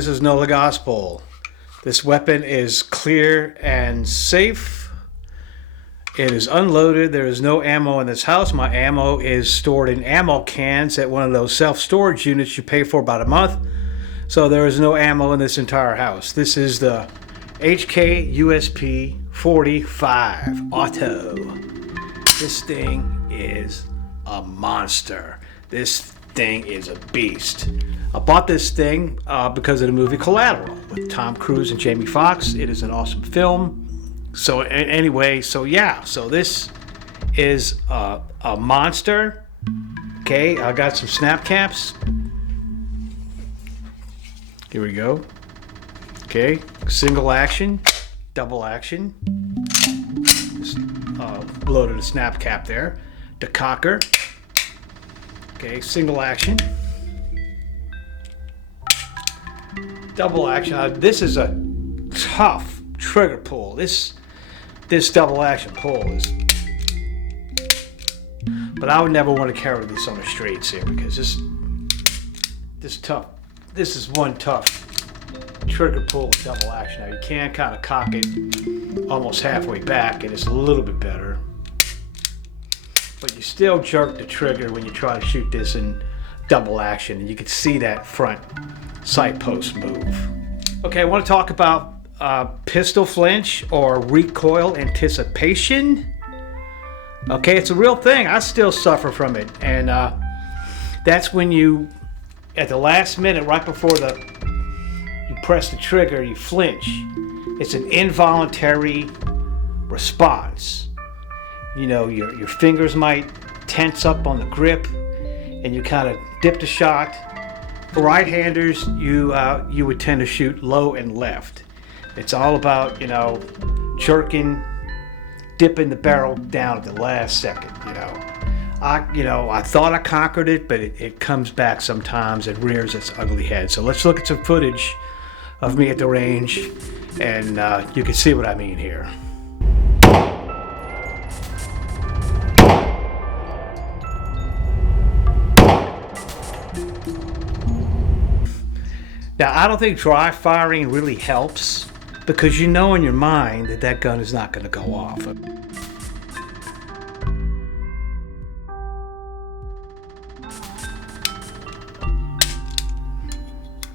this is no gospel. This weapon is clear and safe. It is unloaded. There is no ammo in this house. My ammo is stored in ammo cans at one of those self-storage units you pay for about a month. So there is no ammo in this entire house. This is the HK USP 45 Auto. This thing is a monster. This thing is a beast. I bought this thing because of the movie Collateral with Tom Cruise and Jamie Foxx. It is an awesome film. So anyway, so this is a monster. Okay, I got some snap caps. Here we go. Okay, single action, double action. Just loaded a snap cap there. The cocker. Okay, single action. Double action. This is a tough trigger pull. This double action pull is. But I would never want to carry this on the streets here because this tough. This is one tough trigger pull with double action. Now you can kind of cock it almost halfway back, and it's a little bit better. But you still jerk the trigger when you try to shoot this in double action, and you can see that front sight post move. Okay, I want to talk about pistol flinch or recoil anticipation. Okay, it's a real thing. I still suffer from it, and that's when you, at the last minute, right before you press the trigger, you flinch. It's an involuntary response. You know, your fingers might tense up on the grip, and you kind of dip the shot. For right-handers, you would tend to shoot low and left. It's all about, jerking, dipping the barrel down at the last second. I thought I conquered it, but it comes back sometimes and rears its ugly head. So let's look at some footage of me at the range, and you can see what I mean here. Now, I don't think dry firing really helps because you know in your mind that gun is not going to go off.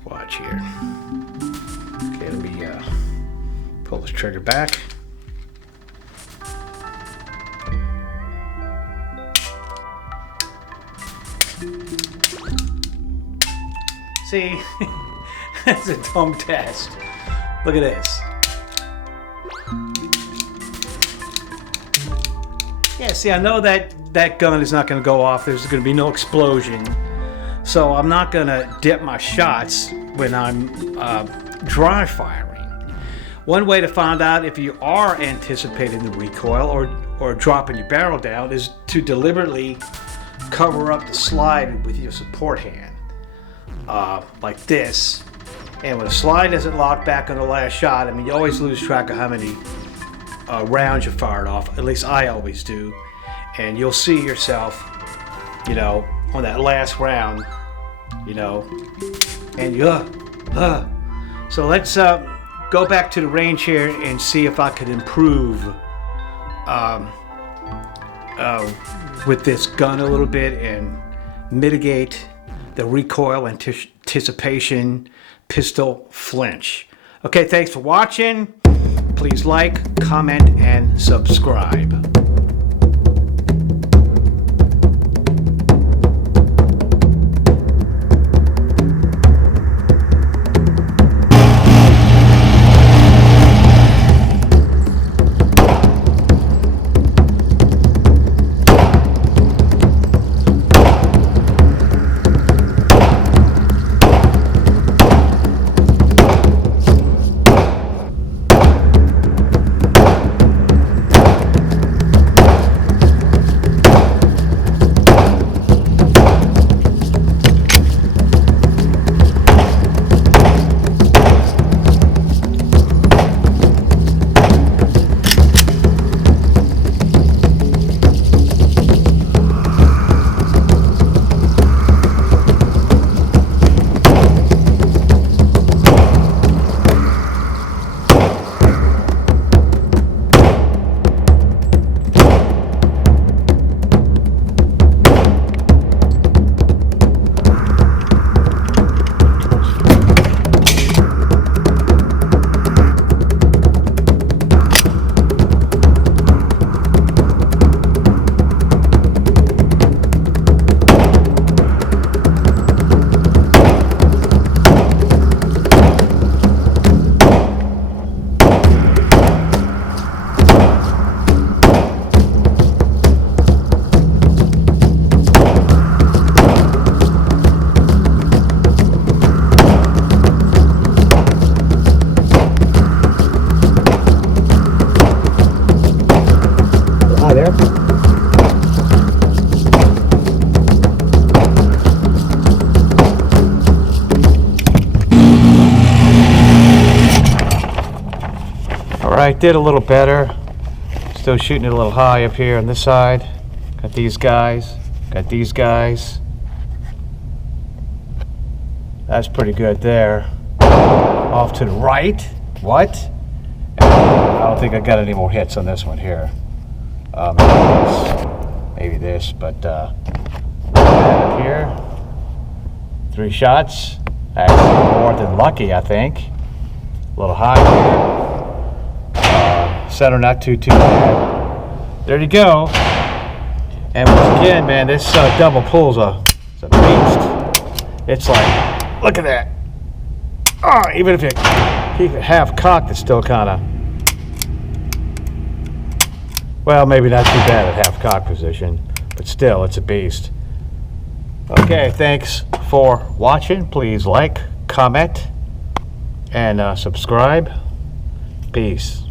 Watch here. Okay, let me pull this trigger back. See? That's a dumb test. Look at this. Yeah, see, I know that gun is not going to go off. There's going to be no explosion. So I'm not going to dip my shots when I'm dry firing. One way to find out if you are anticipating the recoil or dropping your barrel down is to deliberately cover up the slide with your support hand. Like this. And when the slide isn't locked back on the last shot, you always lose track of how many rounds you fired off. At least I always do. And you'll see yourself, on that last round, and So let's go back to the range here and see if I could improve with this gun a little bit and mitigate the recoil anticipation pistol flinch. Okay, thanks for watching. Please like, comment, and subscribe. Alright, did a little better. Still shooting it a little high up here on this side. Got these guys. Got these guys. That's pretty good there. Off to the right. What? I don't think I got any more hits on this one here. Maybe this, but up here. 3 shots. Actually more than lucky, I think. A little high here. Center not too bad. There you go. And once again, man, this double pull's a beast. It's like, look at that. Oh, even if you keep it half cocked, it's still kind of, well, maybe not too bad at half cock position, but still, it's a beast. Okay, thanks for watching. Please like, comment, and subscribe. Peace.